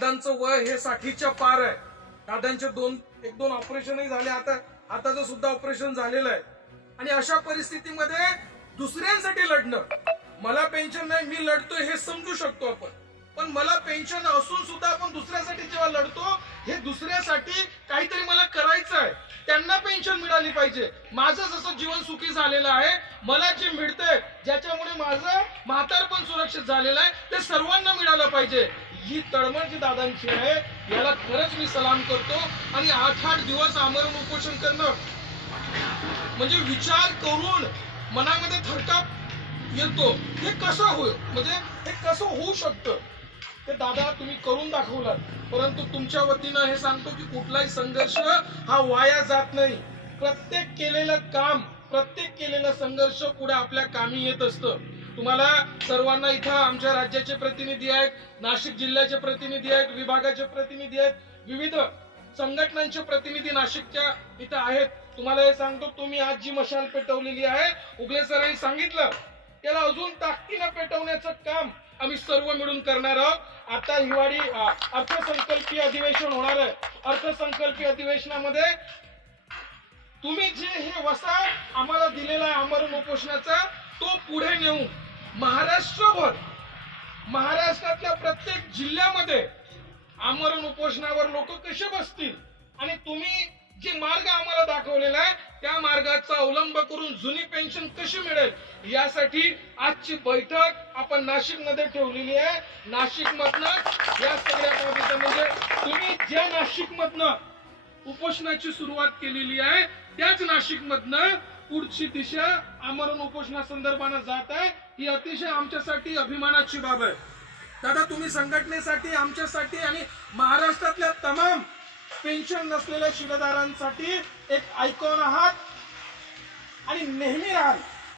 दादांचं वय हे साठीच्या पार आहे. दादांचे दोन एक दोन ऑपरेशनही झाले. आता हाताचं सुद्धा ऑपरेशन झालेलं आहे. आणि अशा परिस्थितीमध्ये दुसऱ्यांसाठी लढणं. मला पेन्शन नाही मी लढतोय हे समजू शकतो आपण. पण मला पेन्शन असून सुद्धा आपण दुसऱ्यासाठी जेव्हा लढतो हे दुसऱ्यासाठी काहीतरी मला करायचं आहे. त्यांना पेन्शन मिळाली पाहिजे. माझं जसं जीवन सुखी झालेलं आहे मला जे मिळतंय ज्याच्यामुळे माझं म्हातारपण सुरक्षित झालेलं आहे ते सर्वांना मिळालं पाहिजे. ही तळमळ जी दादांची आहे याला खरंच मी सलाम करतो आणि आठ आठ दिवस आमरण उपोषण करणं. म्हणजे विचार करून मनामध्ये थरकाप येतो. हे कसं होय म्हणजे हे कसं होऊ शकतं? ते दादा तुम्ही करून दाखवलात. परंतु तुमच्या वतीनं हे सांगतो की कुठलाही संघर्ष हा वाया जात नाही. प्रत्येक केलेलं काम प्रत्येक केलेलं संघर्ष पुढे आपल्या कामी येत असतं. तुम्हाला सर्वांना इथं आमच्या राज्याचे प्रतिनिधी आहेत नाशिक जिल्ह्याचे प्रतिनिधी आहेत विभागाचे प्रतिनिधी आहेत विविध संघटनांचे प्रतिनिधी नाशिकच्या इथं आहेत. तुम्हाला हे सांगतो तुम्ही आज जी मशाल पेटवलेली आहे उगले सरांनी सांगितलं त्याला अजून ताकदीनं पेटवण्याचं काम आम्ही सर्व मिळून करणार आहोत. आता हिवाळी अर्थसंकल्पीय अधिवेशन होणार आहे. अर्थसंकल्पीय अधिवेशनामध्ये तुम्ही जे हे वसा आम्हाला दिलेला आहे आमरण उपोषणाचा तो महाराष्ट्रभर महाराष्ट्रातल्या प्रत्येक जिल्ह्यामध्ये आमरण उपोषणावर लोक कसे बसतील आणि तुम्ही जे मार्ग आम्हाला दाखवलेला आहे त्या मार्गाचा अवलंब करून जुनी पेन्शन कशी मिळेल यासाठी आजची बैठक आपण नाशिकमध्ये ठेवलेली आहे. नाशिक मधनं या सगळ्या बाबीचं म्हणजे तुम्ही ज्या नाशिक मधनं उपोषणाची सुरुवात केलेली आहे त्याच नाशिक मधनं पुढची दिशा आमरण उपोषणा संदर्भानं जात आहे. ही अतिशय आमच्यासाठी अभिमानाची बाब आहे. दादा तुम्ही संघटनेसाठी आमच्यासाठी आणि महाराष्ट्रातल्या तमाम पेन्शन नसलेल्या शिलेदारांसाठी एक आयकॉन आहात आणि नेहमी राहाल.